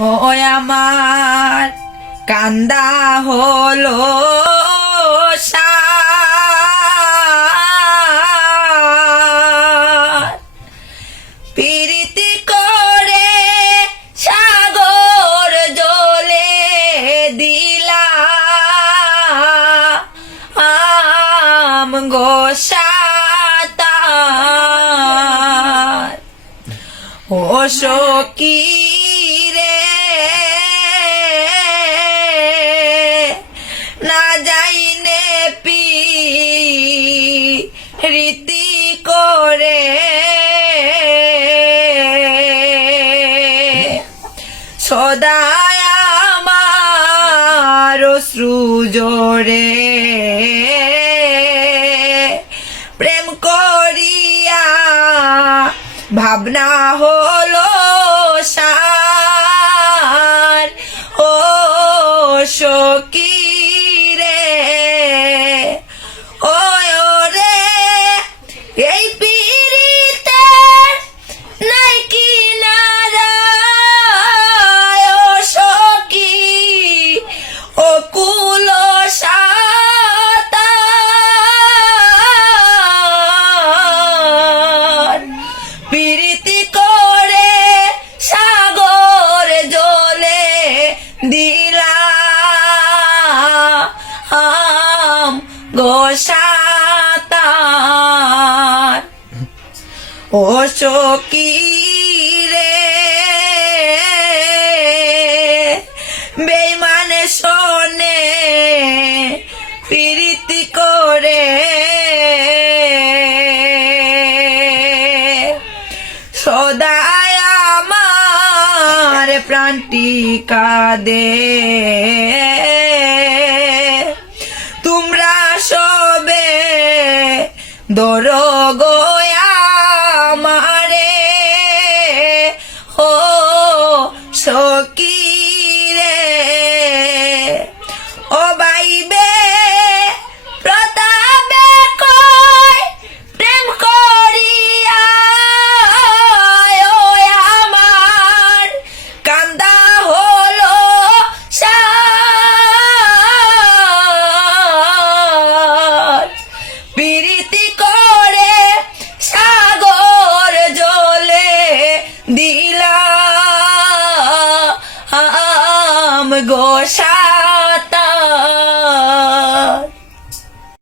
ও আমার কান্দা হলো। প্রীতি করে সাগর জলে দিলা আম গোসাতার ও সখী সদায় আমার সৃজরে প্রেম করিয়া ভাবনা হলো গোসাতার ও সখী রে বেইমান শোনে প্রীতি করে। সদায় আমার প্রাণটি কাঁদে। দরো গোয়া মারে। ও সকি alma gosta.